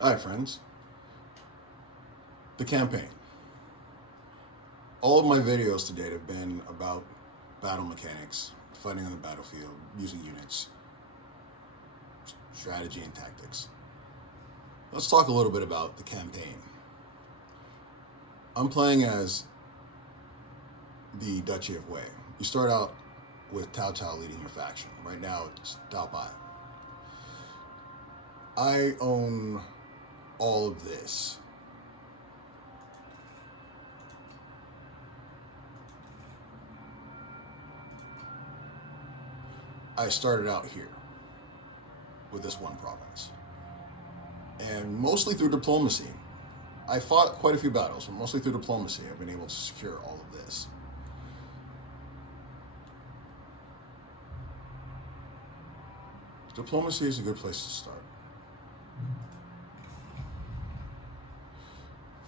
Hi, friends. The campaign. All of my videos to date have been about battle mechanics, fighting on the battlefield, using units, strategy, and tactics. Let's talk a little bit about the campaign. I'm playing as the Duchy of Wei. You start out with Tao Tao leading your faction. Right now, it's Tao Pai. I own all of this. I started out here with this one province. And mostly through diplomacy. I fought quite a few battles, but mostly through diplomacy, I've been able to secure all of this. Diplomacy is a good place to start.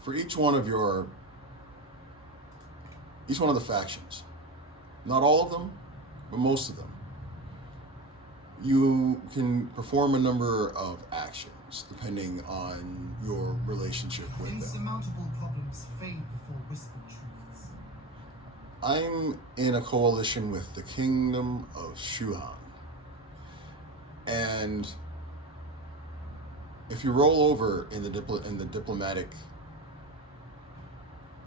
For each one of the factions, not all of them, but most of them, you can perform a number of actions depending on your relationship with them. Insurmountable problems fade before whispered truths. I'm in a coalition with the Kingdom of Shuhan. And if you roll over in the diplomatic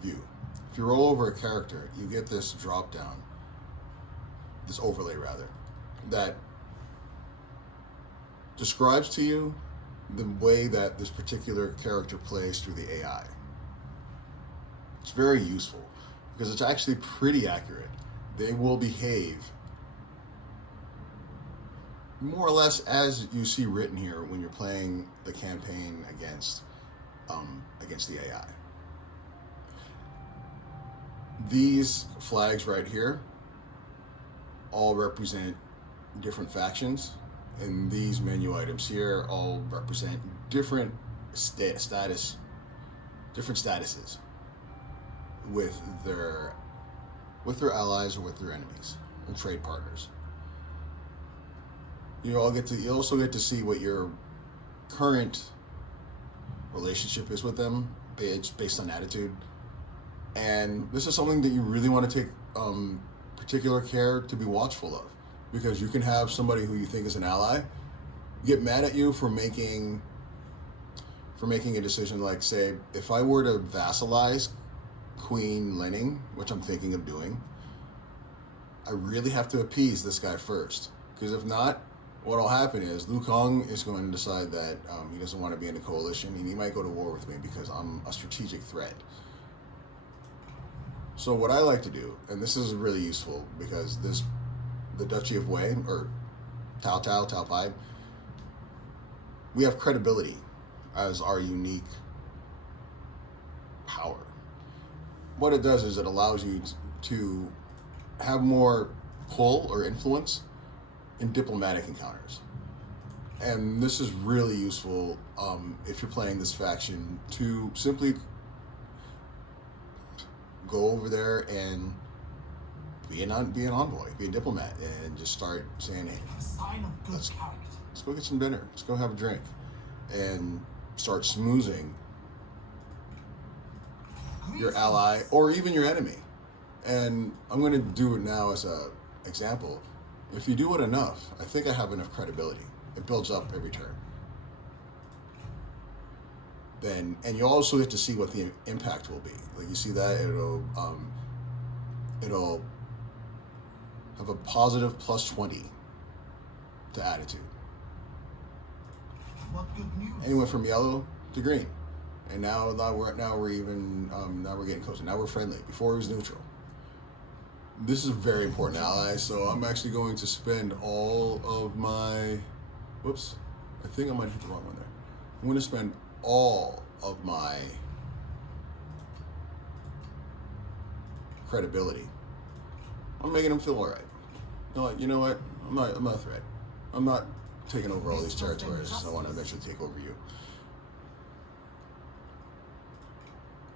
view, if you roll over a character, you get this drop down, this overlay rather, that describes to you the way that this particular character plays through the AI. It's very useful because it's actually pretty accurate. They will behave more or less as you see written here when you're playing the campaign against the AI. These flags right here all represent different factions, and these menu items here all represent different statuses with their allies or with their enemies and trade partners. You also get to see what your current relationship is with them. It's based on attitude, and this is something that you really want to take particular care to be watchful of, because you can have somebody who you think is an ally get mad at you for making a decision like, say, if I were to vassalize Queen Lenning, which I'm thinking of doing, I really have to appease this guy first, because if not, what'll happen is Liu Kang is going to decide that he doesn't want to be in the coalition, and he might go to war with me because I'm a strategic threat. So what I like to do, and this is really useful because the Duchy of Wei, or Tao Pai, we have credibility as our unique power. What it does is it allows you to have more pull or influence in diplomatic encounters. And this is really useful if you're playing this faction, to simply go over there and be an envoy, be a diplomat, and just start saying, hey, A sign of good character. let's go get some dinner, let's go have a drink, and start smoozing your ally or even your enemy. And I'm going to do it now as an example. If you do it enough, I think I have enough credibility. It builds up every turn. Then, and you also get to see what the impact will be. Like, you see that it'll have a positive +20 to attitude. What good news? And it went from yellow to green, and now we're getting closer. Now we're friendly. Before it was neutral. This is a very important ally, so I'm actually going to spend all of my... Whoops. I think I might hit the wrong one there. I'm going to spend all of my credibility on making him feel all right. You know what? I'm not a threat. I'm not taking over all these territories. I want to eventually take over you.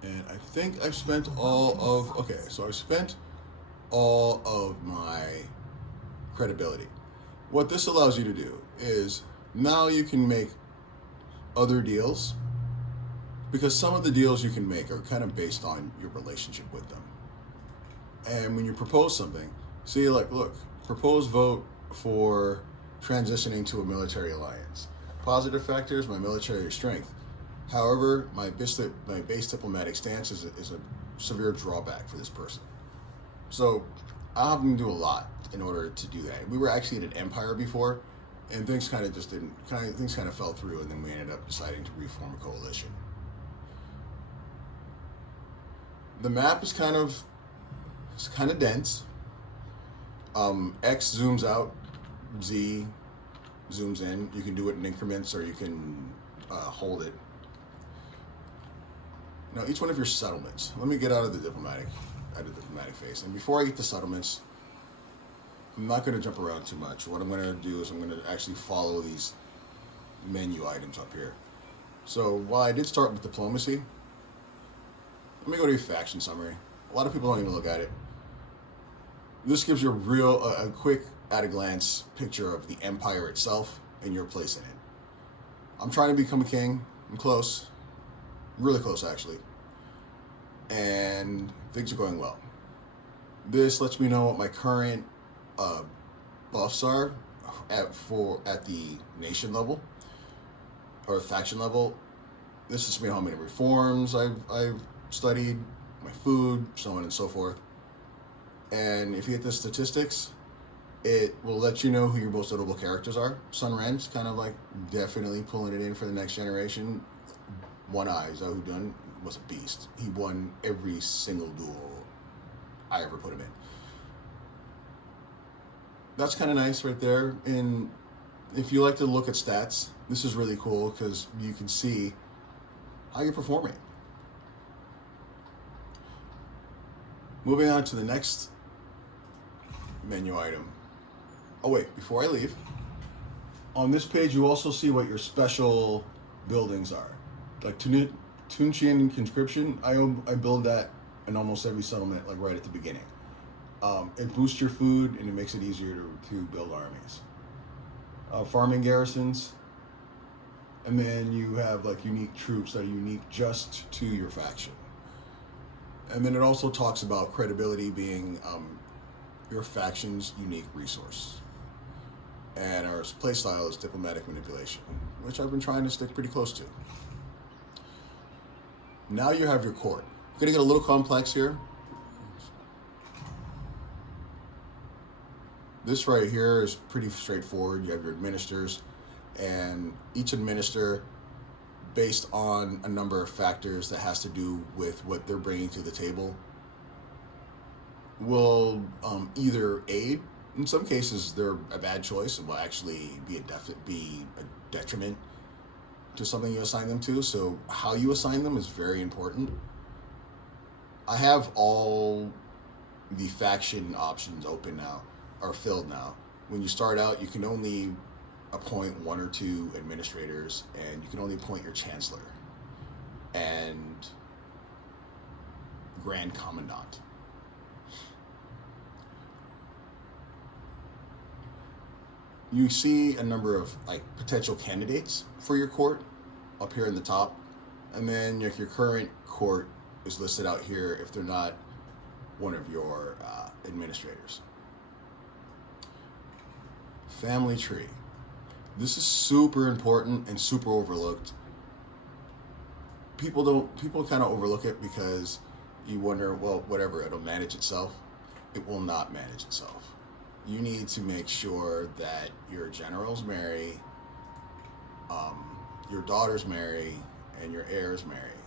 And I think I've spent all of... Okay, so I've spent all of my credibility. What this allows you to do is now you can make other deals, because some of the deals you can make are kind of based on your relationship with them. And when you propose something, see, like, look, propose vote for transitioning to a military alliance. Positive factors: my military strength. However, my base diplomatic stance is a severe drawback for this person. So I'll have them do a lot in order to do that. We were actually in an empire before, and things kind of just didn't. Things kind of fell through, and then we ended up deciding to reform a coalition. The map is kind of dense. X zooms out, Z zooms in. You can do it in increments, or you can hold it. Now, each one of your settlements. Let me get out of the diplomatic phase. And before I get to settlements, I'm not going to jump around too much. What I'm going to do is I'm going to actually follow these menu items up here. So while I did start with diplomacy, let me go to your faction summary. A lot of people don't even look at it. This gives you a quick, at a glance picture of the empire itself and your place in it. I'm trying to become a king. I'm close. Really close, actually. And things are going well. This lets me know what my current buffs are at the nation level or faction level. This lets me know how many reforms I've studied, my food, so on and so forth. And if you get the statistics, it will let you know who your most notable characters are. Sun Ren's kind of like definitely pulling it in for the next generation. One Eye, Zhou Dun, was a beast. He won every single duel I ever put him in. That's kind of nice right there. And if you like to look at stats, this is really cool because you can see how you're performing. Moving on to the next menu item. Oh wait, before I leave, on this page you also see what your special buildings are. Like Tunchian conscription, I build that in almost every settlement, like right at the beginning. It boosts your food and it makes it easier to build armies. Farming garrisons, and then you have like unique troops that are unique just to your faction. And then it also talks about credibility being your faction's unique resource. And our playstyle is diplomatic manipulation, which I've been trying to stick pretty close to. Now you have your court. I'm gonna get a little complex here. This right here is pretty straightforward. You have your administrators, and each administrator, based on a number of factors that has to do with what they're bringing to the table, will either aid. In some cases, they're a bad choice and will actually be a detriment to something you assign them to. So how you assign them is very important. I have all the faction options open now, or filled now. When you start out, you can only appoint 1 or 2 administrators, and you can only appoint your chancellor and grand commandant. You see a number of like potential candidates for your court up here in the top, and then your current court is listed out here if they're not one of your administrators. Family tree. This is super important and super overlooked. People kind of overlook it because you wonder, well, whatever, it'll manage itself. It will not manage itself. You need to make sure that your generals marry, your daughters marry, and your heirs marry.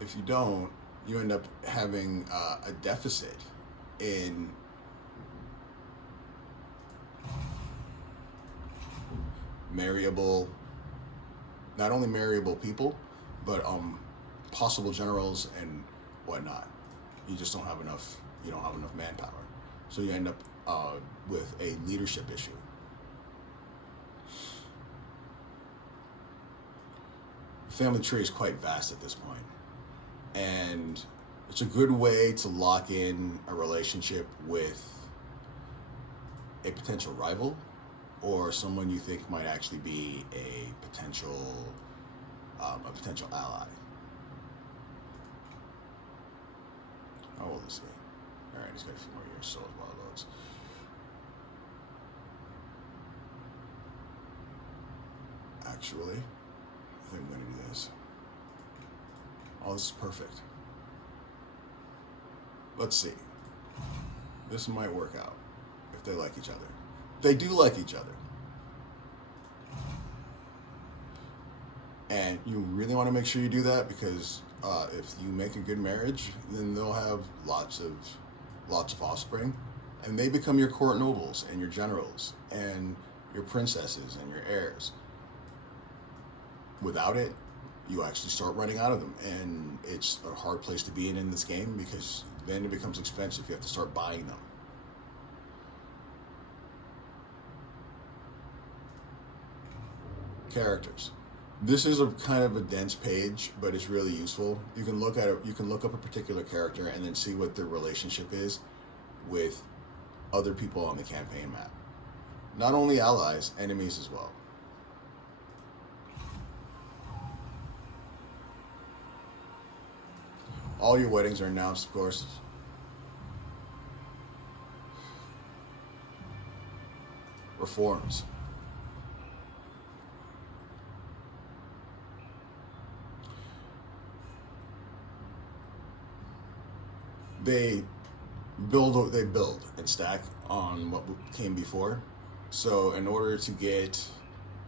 If you don't, you end up having a deficit in not only marryable people, but possible generals and whatnot. You just don't have enough. You don't have enough manpower, so you end up with a leadership issue. The family tree is quite vast at this point, and it's a good way to lock in a relationship with a potential rival or someone you think might actually be a potential a potential ally. How old is he? All right, he's got a few more years, so while it loads. Actually, I think I'm going to do this. Oh, this is perfect. Let's see. This might work out if they like each other. They do like each other. And you really want to make sure you do that because if you make a good marriage, then they'll have lots of offspring, and they become your court nobles and your generals and your princesses and your heirs. Without it, you actually start running out of them, and it's a hard place to be in this game because then it becomes expensive. You have to start buying them. Characters. This is a kind of a dense page, but it's really useful. You can look at it. You can look up a particular character and then see what their relationship is with other people on the campaign map. Not only allies, enemies as well. All your weddings are announced, of course. Reforms. They build and stack on what came before. So in order to get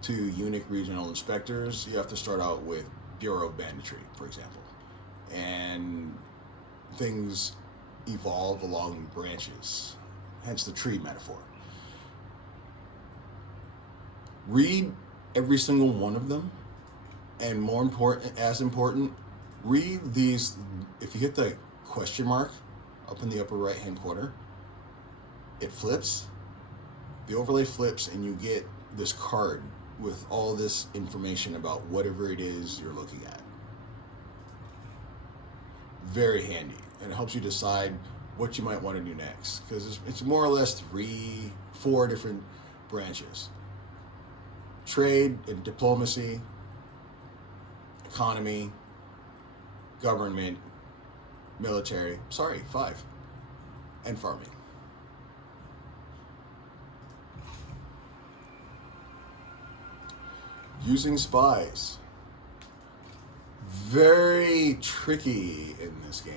to unique regional inspectors, you have to start out with Bureau of Banditry, for example. And things evolve along branches, hence the tree metaphor. Read every single one of them, and more important, read these. If you hit the question mark up in the upper right hand corner, it flips. The overlay flips, and you get this card with all this information about whatever it is you're looking at. Very handy, and it helps you decide what you might want to do next, because it's more or less 4 different branches: trade and diplomacy, economy, government, military, 5, and farming. Using spies. Very tricky in this game.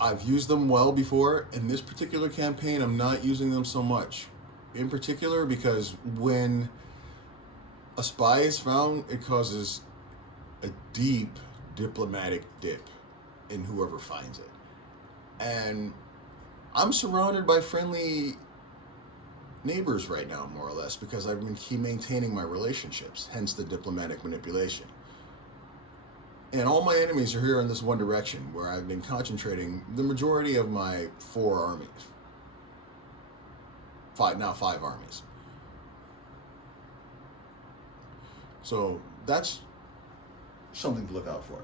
I've used them well before. In this particular campaign, I'm not using them so much. In particular, because when a spy is found, it causes a deep diplomatic dip in whoever finds it. And I'm surrounded by friendly neighbors right now, more or less, because I've been maintaining my relationships, hence the diplomatic manipulation. And all my enemies are here in this one direction, where I've been concentrating the majority of my 4 armies. 5 armies. So that's something to look out for.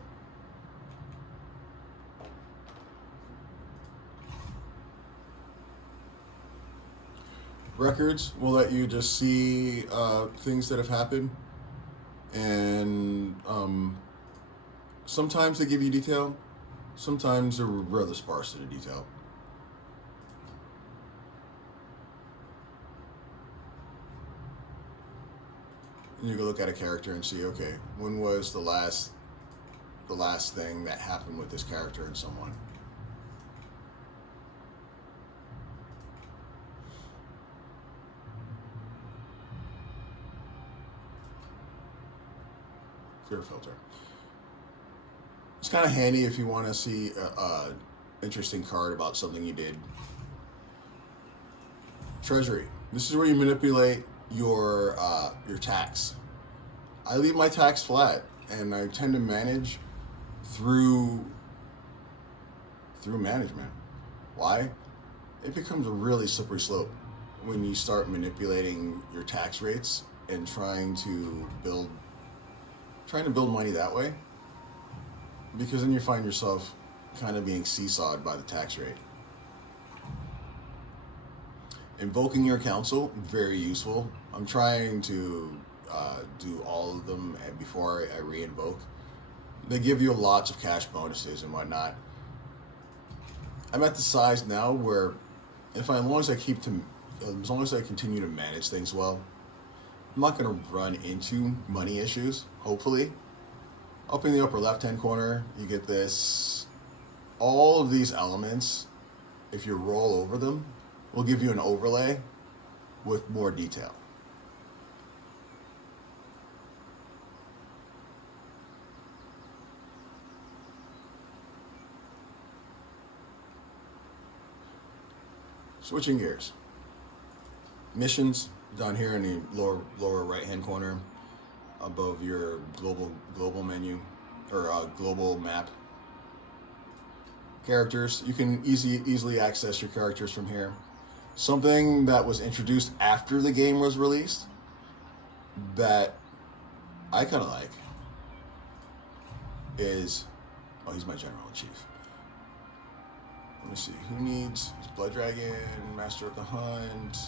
Records will let you just see things that have happened, and sometimes they give you detail, sometimes they're rather sparse in the detail. And you can look at a character and see, okay, when was the last thing that happened with this character and someone. Clear filter. It's kind of handy if you want to see a interesting card about something you did. Treasury. This is where you manipulate your tax. I leave my tax flat, and I tend to manage through management. Why? It becomes a really slippery slope when you start manipulating your tax rates and trying to build money that way, because then you find yourself kind of being seesawed by the tax rate. Invoking your council, very useful. I'm trying to do all of them and before I re-invoke. They give you lots of cash bonuses and whatnot. I'm at the size now where, as long as as long as I continue to manage things well, I'm not going to run into money issues. Hopefully, up in the upper left-hand corner, you get this. All of these elements, if you roll over them, will give you an overlay with more detail. Switching gears. Missions down here in the lower right hand corner, above your global menu or global map. Characters, you can easily access your characters from here. Something that was introduced after the game was released that I kind of like is, he's my general in chief. Let me see, who needs Blood Dragon, Master of the Hunt,